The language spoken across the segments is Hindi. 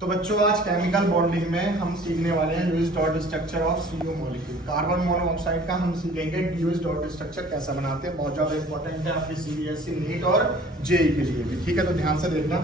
तो बच्चों आज केमिकल बॉन्डिंग में हम सीखने वाले हैं Lewis dot structure of CO molecule. Carbon monoxide का हम सीखेंगे लुईस डॉट स्ट्रक्चर कैसा बनाते हैं। बहुत ज्यादा इंपॉर्टेंट है आपकी CBSE नीट और जेई के लिए भी। ठीक है, तो ध्यान से देखना।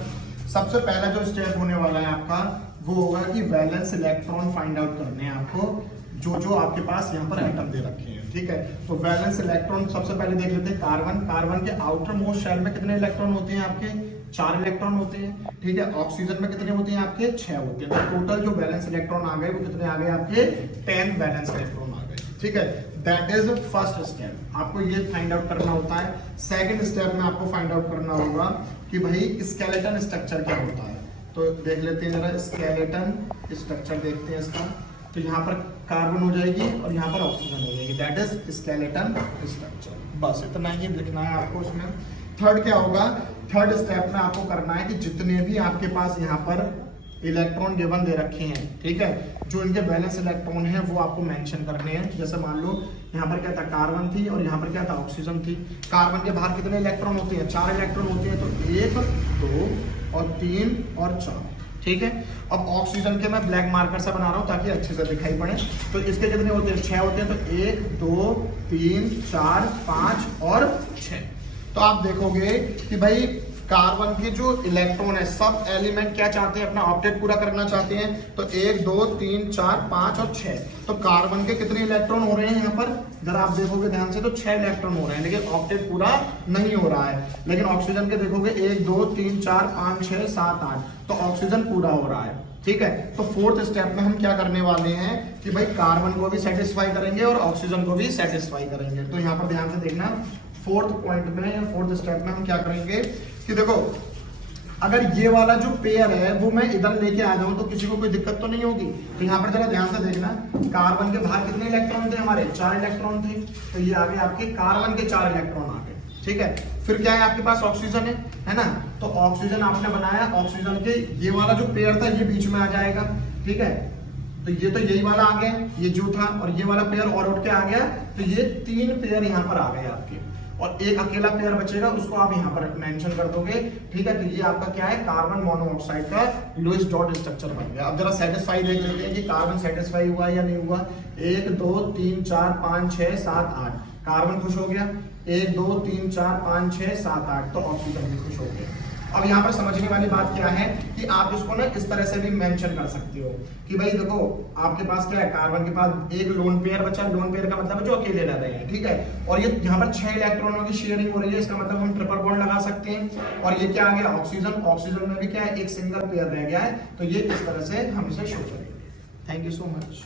सबसे पहला जो स्टेप होने वाला है आपका वो होगा कि वैलेंस इलेक्ट्रॉन फाइंड आउट करने हैं आपको, जो आपके पास यहाँ पर एटम दे रखे हैं। ठीक है, तो वैलेंस इलेक्ट्रॉन सबसे पहले देख लेते हैं। कार्बन के आउटर मोस्ट शेल में कितने इलेक्ट्रॉन होते हैं आपके? 4 इलेक्ट्रॉन होते हैं। ठीक है, ऑक्सीजन में कितने होते हैं आपके? 6 होते हैं। तो टोटल जो वैलेंस इलेक्ट्रॉन आ गए वो कितने आ गए आपके? 10 वैलेंस इलेक्ट्रॉन आ गए। ठीक है, दैट इज फर्स्ट स्टेप। आपको ये फाइंड आउट करना होता है। सेकंड स्टेप में आपको फाइंड आउट करना होगा कि भाई स्केलेटन स्ट्रक्चर क्या होता है। तो देख लेते हैं जरा, स्केलेटन स्ट्रक्चर देखते हैं इसका। तो यहाँ पर कार्बन हो जाएगी और यहाँ पर ऑक्सीजन हो जाएगी, दैट इज स्केलेटन स्ट्रक्चर। बस इतना ही लिखना है आपको उसमें। थर्ड क्या होगा? थर्ड स्टेप में आपको करना है कि जितने भी आपके पास यहाँ पर इलेक्ट्रॉन गिवन दे रखे हैं, ठीक है, जो इनके बैलेंस इलेक्ट्रॉन हैं वो आपको मेंशन करने हैं। जैसे मान लो यहाँ पर क्या था? कार्बन थी और यहाँ पर क्या था? ऑक्सीजन थी। कार्बन के बाहर कितने इलेक्ट्रॉन होते हैं? 4 इलेक्ट्रॉन होते हैं। तो 1, 2 और 3 और 4। ठीक है, अब ऑक्सीजन के मैं ब्लैक मार्कर से बना रहा हूँ ताकि अच्छे से दिखाई पड़े। तो इसके कितने होते हैं? 6 होते हैं। तो 1, 2, 3, 4, 5 और 6। तो आप देखोगे कि भाई कार्बन के जो इलेक्ट्रॉन है, सब एलिमेंट क्या चाहते हैं? अपना ऑक्टेट पूरा करना चाहते हैं। तो 1, 2, 3, 4, 5 और 6। तो कार्बन के कितने इलेक्ट्रॉन हो रहे हैं यहाँ पर? अगर आप देखोगे ध्यान से तो 6 इलेक्ट्रॉन हो रहे हैं, लेकिन ऑक्टेट पूरा नहीं हो रहा है। लेकिन ऑक्सीजन के देखोगे 1, 2, 3, 4, 5, 6, 7, 8। तो ऑक्सीजन पूरा हो रहा है। ठीक है, तो फोर्थ स्टेप में हम क्या करने वाले हैं कि भाई कार्बन को भी सेटिस्फाई करेंगे और ऑक्सीजन को भी सेटिस्फाई करेंगे। तो यहाँ पर ध्यान से देखना, फोर्थ पॉइंट में या फोर्थ स्टेप में हम क्या करेंगे कि देखो, अगर ये वाला जो पेयर है वो मैं इधर लेके आ जाऊं तो किसी को कोई दिक्कत तो नहीं होगी। तो यहाँ पर जरा ध्यान से देखना, कार्बन के बाहर कितने इलेक्ट्रॉन थे हमारे? 4 इलेक्ट्रॉन थे। तो ये आगे आपके कार्बन के 4 इलेक्ट्रॉन आ गए। ठीक है, फिर क्या है आपके पास? ऑक्सीजन है ना। तो ऑक्सीजन आपने बनाया, ऑक्सीजन के ये वाला जो पेयर था ये बीच में आ जाएगा। ठीक है, तो ये तो यही वाला आ गया, ये जो था, और ये वाला पेयर और उठ के आ गया। तो ये 3 पेयर यहाँ पर आ गए आपके, और एक अकेला पेयर बचेगा, उसको आप यहाँ पर मेंशन कर दोगे। ठीक है, तो ये आपका क्या है? कार्बन मोनोऑक्साइड का लुईस डॉट स्ट्रक्चर बन गया। अब जरा सेटिस्फाई देख लेते हैं कि कार्बन सेटिस्फाई हुआ या नहीं हुआ। 1, 2, 3, 4, 5, 6, 7, 8। कार्बन खुश हो गया। 1, 2, 3, 4, 5, 6, 7, 8। तो ऑक्सीजन भी खुश हो गया। अब यहाँ पर समझने वाली बात क्या है कि आप इसको ना इस तरह से भी मेंशन कर सकते हो कि भाई देखो, आपके पास क्या है? कार्बन के पास एक लोन पेयर बचा। लोन पेयर का मतलब है जो अकेले रह रहे हैं। ठीक है, और ये यहाँ पर 6 इलेक्ट्रॉनों की शेयरिंग हो रही है, इसका मतलब हम ट्रिपल बॉन्ड लगा सकते हैं। और ये क्या आ गया? ऑक्सीजन। ऑक्सीजन में भी क्या है? एक सिंगल पेयर रह गया है। तो ये इस तरह से हम इसे शो करेंगे। Thank you so much.